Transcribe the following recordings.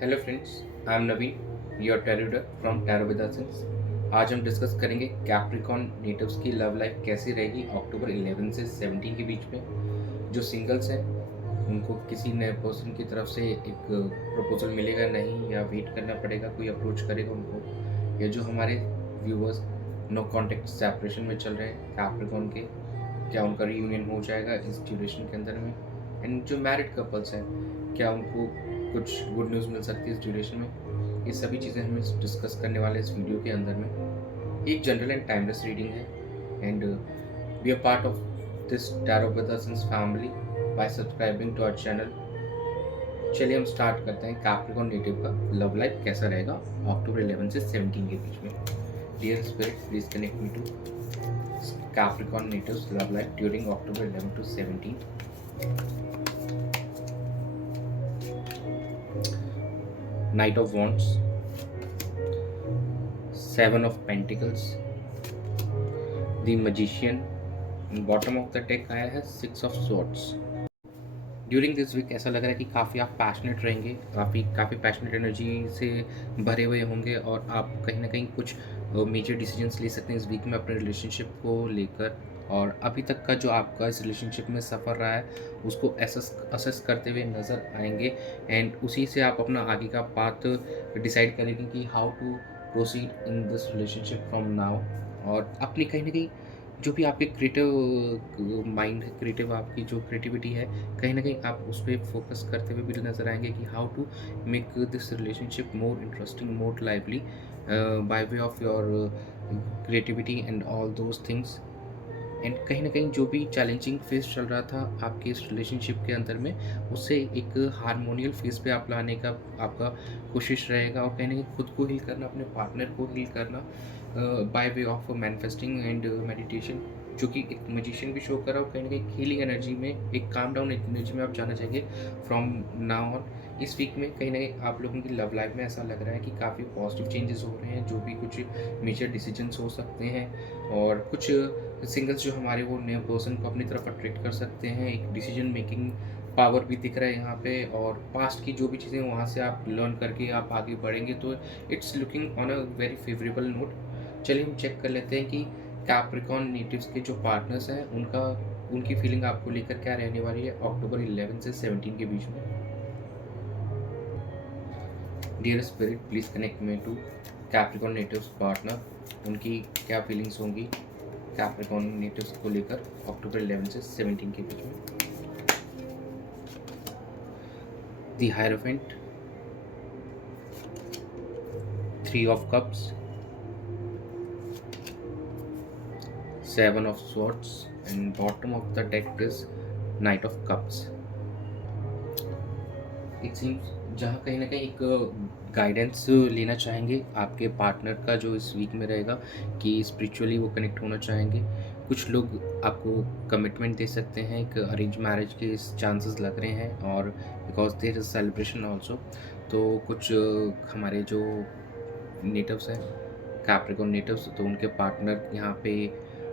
Hello friends, I am Naveen, your tarot reader from tarot with since. आज हम discuss करेंगे Capricorn natives की love life कैसी रहेगी अक्टूबर 11 से 17 के बीच में। जो सिंगल्स हैं उनको किसी नए पर्सन की तरफ से एक प्रपोजल मिलेगा नहीं, या वेट करना पड़ेगा, कोई अप्रोच करेगा उनको, या जो हमारे व्यूअर्स नो कॉन्टेक्ट सेपरेशन में चल रहे हैं कैप्रिकॉन के, क्या उनका रीयूनियन हो जाएगा इस ड्यूरेशन के अंदर में। एंड जो मैरिड कपल्स हैं, क्या उनको कुछ गुड न्यूज़ मिल सकती है इस ड्यूरेशन में। ये सभी चीज़ें हम डिस्कस करने वाले इस वीडियो के अंदर में। एक जनरल एंड टाइमलेस रीडिंग है, and be a part of this tarot with us family by subscribing to our channel. चलिए हम स्टार्ट करते हैं। कैप्रिकॉन नेटिव का लव लाइफ कैसा रहेगा अक्टूबर 11 से 17 के बीच में। Dear spirit, please connect me to Capricorn natives love life during October 11 to 17। Knight of Wands, Seven of Pentacles, The Magician, bottom of the deck आया है Six of Swords। During this week ऐसा लग रहा है कि काफ़ी आप passionate रहेंगे, काफ़ी पैशनेट एनर्जी से भरे हुए होंगे, और आप कहीं ना कहीं कुछ मेजर डिसीजंस ले सकते हैं इस वीक में अपने रिलेशनशिप को लेकर। और अभी तक का जो आपका इस रिलेशनशिप में सफ़र रहा है उसको असेस करते हुए नज़र आएंगे, एंड उसी से आप अपना आगे का पाथ डिसाइड करेंगे कि how to proceed in this relationship from now. और अपनी कहीं ना कहीं जो भी आपके क्रिएटिव माइंड है, क्रिएटिव आपकी जो क्रिएटिविटी है, कहीं ना कहीं आप उस पर फोकस करते हुए भी नज़र आएंगे कि how to make this relationship more interesting, more lively by way of your creativity and all those things. And कहीं ना कहीं जो भी चैलेंजिंग फेज चल रहा था आपके इस रिलेशनशिप के अंदर में, उससे एक हारमोनियल फेज पे आप लाने का आपका कोशिश रहेगा, और कहीं ना कहीं खुद को हील करना, अपने पार्टनर को हील करना bye way of manifesting and meditation, जो कि एक मजिशियन भी शो कर रहा है। और कहीं ना कहीं हीलिंग एनर्जी में, एक काम डाउन एनर्जी में आप जाना चाहेंगे फ्रॉम नाउ ऑन। इस वीक में कहीं ना कहीं आप लोगों की लव लाइफ में ऐसा लग रहा है कि काफ़ी पॉजिटिव चेंजेस हो रहे हैं, जो भी कुछ मेजर डिसीजंस हो सकते हैं, और कुछ सिंगल्स जो हमारे वो नए पर्सन को अपनी तरफ अट्रैक्ट कर सकते हैं। एक डिसीजन मेकिंग पावर भी दिख रहा है यहाँ पे, और पास्ट की जो भी चीज़ें वहाँ से आप लर्न करके आप आगे बढ़ेंगे, तो it's looking on a very favourable note. चलिए हम चेक कर लेते हैं कि कैप्रिकॉन नेटिव्स के जो पार्टनर्स हैं उनकी फीलिंग आपको लेकर क्या रहने वाली है अक्टूबर 11 से 17 के बीच में। Dear spirit, please connect me to Capricorn natives partner, उनकी क्या फीलिंग्स होंगी कैप्रिकॉन नेटिव्स को लेकर अक्टूबर 11 से 17 के बीच में। The hierophant, three of cups, seven of swords, and bottom of the deck is night of cups. It seems जहाँ कहीं ना कहीं एक गाइडेंस लेना चाहेंगे आपके पार्टनर का, जो इस वीक में रहेगा, कि स्पिरिचुअली वो कनेक्ट होना चाहेंगे। कुछ लोग आपको कमिटमेंट दे सकते हैं, एक अरेंज मैरिज के चांसेस लग रहे हैं, और because there is celebration also. तो कुछ हमारे जो नेटिव्स हैं कैप्रिकॉन नेटिव्स, तो उनके पार्टनर यहाँ पे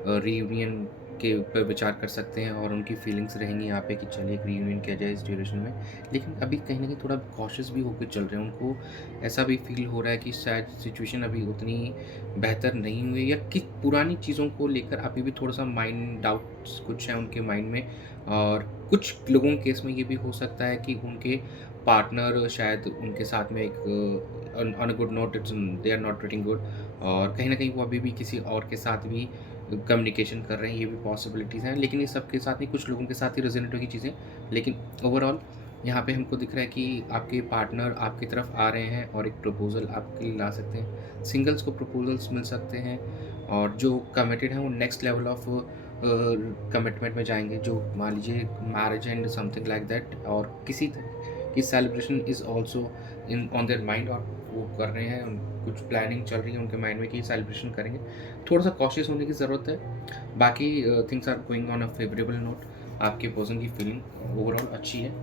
रीयूनियन के ऊपर विचार कर सकते हैं, और उनकी फीलिंग्स रहेंगी यहाँ पे कि चलिए एक रीयूनियन किया जाए इस ड्यूरेशन में। लेकिन अभी कहीं ना कहीं थोड़ा कॉशियस भी होकर चल रहे हैं, उनको ऐसा भी फील हो रहा है कि शायद सिचुएशन अभी उतनी बेहतर नहीं हुई, या कि पुरानी चीज़ों को लेकर अभी भी थोड़ा सा माइंड डाउट्स कुछ है उनके माइंड में। और कुछ लोगों के केस में ये भी हो सकता है कि उनके पार्टनर शायद उनके साथ में एक on a good note, it's they are not rating good, और कहीं ना कहीं वो अभी भी किसी और के साथ भी कम्युनिकेशन कर रहे हैं, ये भी पॉसिबिलिटीज़ हैं। लेकिन ये सबके साथ नहीं, कुछ लोगों के साथ ही रेजोनेट होगी चीज़ें। लेकिन ओवरऑल यहाँ पे हमको दिख रहा है कि आपके पार्टनर आपकी तरफ आ रहे हैं और एक प्रपोज़ल आपके लिए ला सकते हैं। सिंगल्स को प्रपोजल्स मिल सकते हैं, और जो कमिटेड हैं वो नेक्स्ट लेवल ऑफ कमिटमेंट में जाएंगे, जो मान लीजिए marriage and something like that, और किसी की celebration is also in on their mind, और वो कर रहे हैं, कुछ प्लानिंग चल रही है उनके माइंड में कि सेलिब्रेशन करेंगे। थोड़ा सा कॉशियस होने की ज़रूरत है। बाकी things are going on a favourable note. आपके पर्सन की फीलिंग ओवरऑल अच्छी है।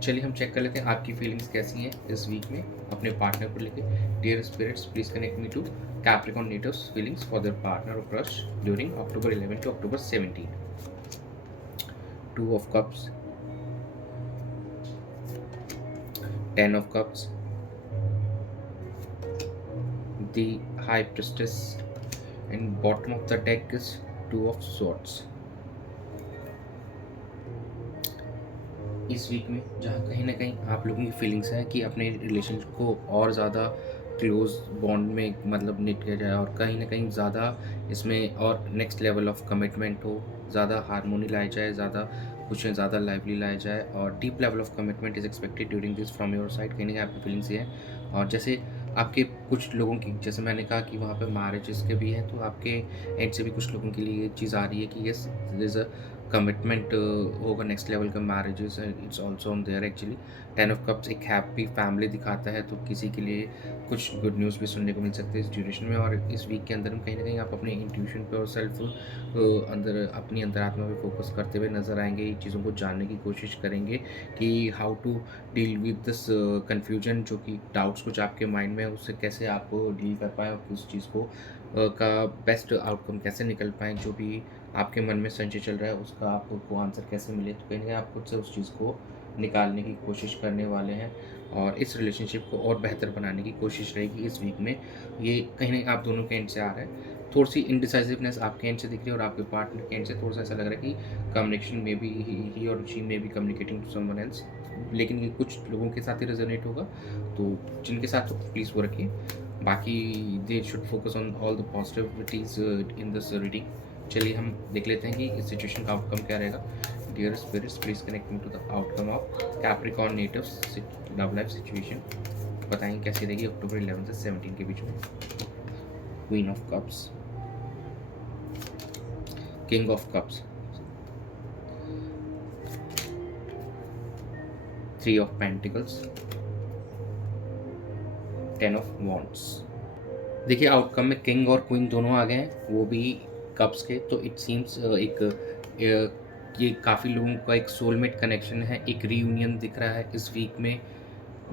चलिए हम चेक कर लेते हैं आपकी फीलिंग्स कैसी हैं इस वीक में अपने पार्टनर को लेके। Dear spirits, please connect me to Capricorn natives feelings for their partner और crush during October 11 to October 17। Two of cups, 10 of cups, the High Priestess, and bottom of the deck is Two of Swords. इस week में जहाँ कहीं न कहीं आप लोगों की फीलिंग्स है कि अपने रिलेशनशिप को और ज़्यादा क्लोज़ बॉन्ड में मतलब निट किया जाए और कहीं न कहीं ज़्यादा इसमें और नेक्स्ट लेवल ऑफ कमिटमेंट हो, ज़्यादा हार्मोनी लाई जाए, ज़्यादा कुछ ज़्यादा लाइवली लाया जाए और deep level of commitment is expected during this from your side. कहीं न कहीं आपकी फीलिंग्स ये है और जैसे आपके कुछ लोगों की, जैसे मैंने कहा कि वहाँ पे मैरिजेस के भी हैं, तो आपके एंड से भी कुछ लोगों के लिए ये चीज़ आ रही है कि yes there is a commitment होगा, नेक्स्ट लेवल का मैरिजेस है, it's also on there actually. 10 of cups एक हैप्पी फैमिली दिखाता है, तो किसी के लिए कुछ गुड न्यूज़ भी सुनने को मिल सकती है इस ड्यूरेशन में। और इस वीक के अंदर में कहीं न कहीं आप अपने इंट्यूशन पे और सेल्फ अंदर अपनी अंतरात्मा पे फोकस करते हुए नज़र आएँगे। ये चीज़ों को जानने की कोशिश करेंगे कि how to deal with this confusion, जो कि डाउट्स कुछ आपके माइंड में है, उससे कैसे आप डील कर पाएँ और उस चीज़ को का बेस्ट आउटकम कैसे निकल पाएँ, जो भी आपके मन में संशय चल रहा है उसका आपको आंसर कैसे मिले। तो कहीं न कहीं आप खुद से उस चीज़ को निकालने की कोशिश करने वाले हैं और इस रिलेशनशिप को और बेहतर बनाने की कोशिश रहेगी इस वीक में। ये कहीं न कहीं आप दोनों के एंड से आ रहा है। थोड़ी-सी इनडिसाइसिवनेस आपके एंड से दिख रही है और आपके पार्टनर के एंड से थोड़ा-सा ऐसा लग रहा है कि कम्युनिकेशन में बी ही और she may be communicating to someone else. लेकिन ये कुछ लोगों के साथ ही रेज़ोनेट होगा, तो जिनके साथ हो प्लीज़ वो रखिए। बाकी they should focus on all the positivities in this reading. चलिए हम देख लेते हैं कि इस सिचुएशन का आउटकम क्या रहेगा। Dear spirits please connect me to the outcome of Capricorn natives love life situation. बताएंगे कैसी रहेगी अक्टूबर 11 से 17 के बीच में। Queen of cups, king of cups, three of pentacles, 10 of wands. देखिए आउटकम में किंग और क्वीन दोनों आ गए हैं, वो भी कप्स के। तो इट सीम्स ये काफ़ी लोगों का एक सोलमेट कनेक्शन है, एक रीयूनियन दिख रहा है इस वीक में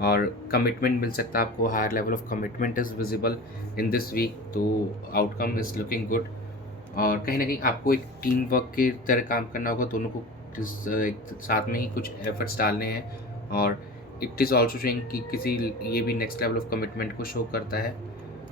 और कमिटमेंट मिल सकता है आपको। Higher level of commitment is visible in this week, तो आउटकम इज़ लुकिंग गुड। और कहीं न कहीं आपको एक टीम वर्क की तरह काम करना होगा, दोनों को एक साथ में ही कुछ एफर्ट्स डालने हैं। और इट इज़ ऑल्सो शोइंग कि किसी ये भी नेक्स्ट लेवल ऑफ कमिटमेंट को शो करता है।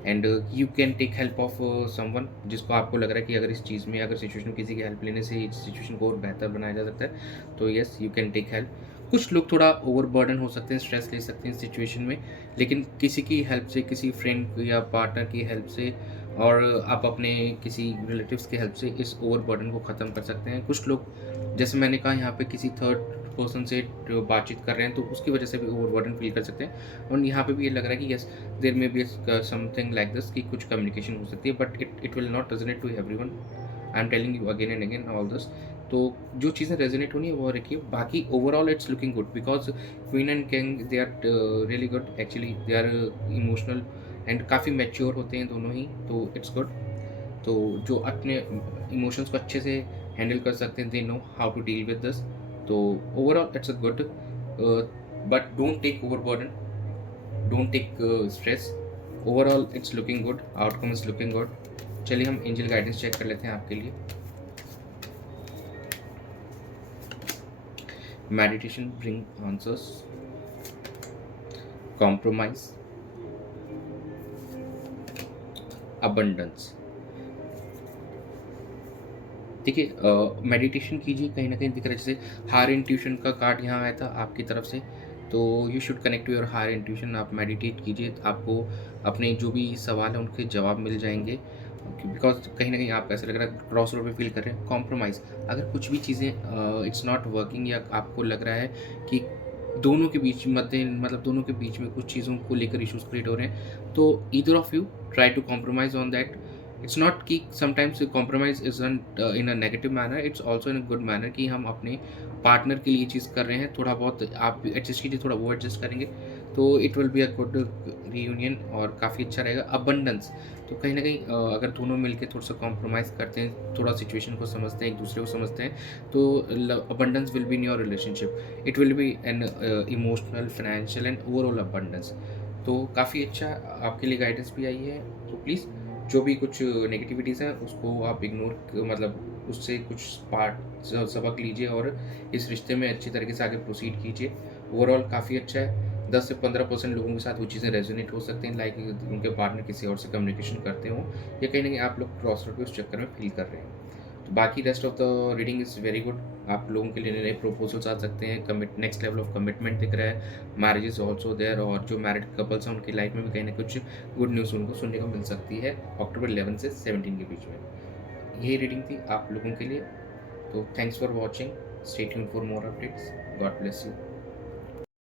And you can take help of someone, जिसको आपको लग रहा है कि अगर इस चीज़ में, अगर सिचुएशन में किसी की हेल्प लेने से इस सिचुएशन को और बेहतर बनाया जा सकता है, तो yes you can take help. कुछ लोग थोड़ा ओवरबर्डन हो सकते हैं, स्ट्रेस ले सकते हैं इस सिचुएशन में, लेकिन किसी की हेल्प से, किसी फ्रेंड या पार्टनर की हेल्प से और आप अपने किसी रिलेटिव्स की हेल्प से इस ओवरबर्डन को ख़त्म कर सकते हैं। कुछ लोग, जैसे मैंने कहा, यहाँ पे किसी थर्ड पर्सन से बातचीत कर रहे हैं, तो उसकी वजह से भी ओवरबर्डन फील कर सकते हैं। और यहाँ पे भी ये लग रहा है कि yes there may be something like this, कि कुछ कम्युनिकेशन हो सकती है, but it will not resonate to everyone. I am telling you again and again all this. तो जो चीज़ें रेजोनेट होनी है वो रखिए। बाकी overall it's looking good because queen and king they are really good actually. They are emotional and काफ़ी mature होते हैं दोनों ही, तो इट्स गुड। तो जो अपने इमोशंस को अच्छे से हैंडल कर सकते हैं, they know how to deal with this. तो overall it's a good, but don't take overburden, don't take stress. Overall it's looking good, outcome is looking good. चलिए हम एंजल गाइडेंस चेक कर लेते हैं आपके लिए। Meditation bring answers, compromise, abundance. देखिए meditation कीजिए, कहीं न कहीं दिख रहा है जैसे हायर इंट्यूशन का कार्ड यहाँ आया था आपकी तरफ से, तो you should connect to your higher intuition. आप मेडिटेट कीजिए, आपको अपने जो भी सवाल हैं उनके जवाब मिल जाएँगे। बिकॉज़ कहीं न कहीं आप ऐसा लग रहा है क्रॉस रोड पे फ़ील कर रहे हैं। कॉम्प्रोमाइज़, अगर कुछ भी चीज़ें इट्स नॉट वर्किंग या आपको लग रहा है कि दोनों के बीच मतलब दोनों के बीच में कुछ चीज़ों को लेकर इश्यूज़ क्रिएट हो रहे हैं, तो either of you try to compromise on that. It's not कि sometimes compromise isn't in a negative manner, it's also in a good manner कि हम अपने पार्टनर के लिए चीज़ कर रहे हैं। थोड़ा बहुत आप भी एडजस्ट कीजिए, थोड़ा वो एडजस्ट करेंगे, तो it will be a good reunion और काफ़ी अच्छा रहेगा। अबंडेंस, तो कहीं न कहीं अगर दोनों मिलके थोड़ा-सा कॉम्प्रोमाइज़ करते हैं, थोड़ा सिचुएशन को समझते हैं, एक-दूसरे को समझते हैं, तो ल abundance will be in your relationship. It will be an emotional, financial and overall abundance. तो काफ़ी अच्छा आपके लिए गाइडेंस भी आई है, तो प्लीज़ जो भी कुछ नेगेटिविटीज़ हैं उसको आप इग्नोर मतलब उससे कुछ सबक लीजिए और इस रिश्ते में अच्छी तरीके से आगे प्रोसीड कीजिए। ओवरऑल काफ़ी अच्छा है। 10 से 15% लोगों के साथ वो चीज़ें रेज़ोनेट हो सकती हैं, लाइक उनके पार्टनर किसी और से कम्युनिकेशन करते हों या कहीं न कहीं आप लोग क्रॉस रोड पे उस चक्कर में फ़ील कर रहे हैं। तो बाकी rest of the reading is very good. आप लोगों के लिए नए-नए प्रपोज़ल्स आ सकते हैं, commit next level of commitment दिख रहा है, मैरिज इज़ ऑल्सो देयर और जो मैरिड कपल्स हैं उनकी लाइफ़ में भी कहीं न कुछ गुड न्यूज़ उनको सुनने को मिल सकती है अक्टूबर 11 से 17 के बीच में। यही रीडिंग थी आप लोगों के लिए, तो thanks for watching, stay tuned for more updates, God bless you.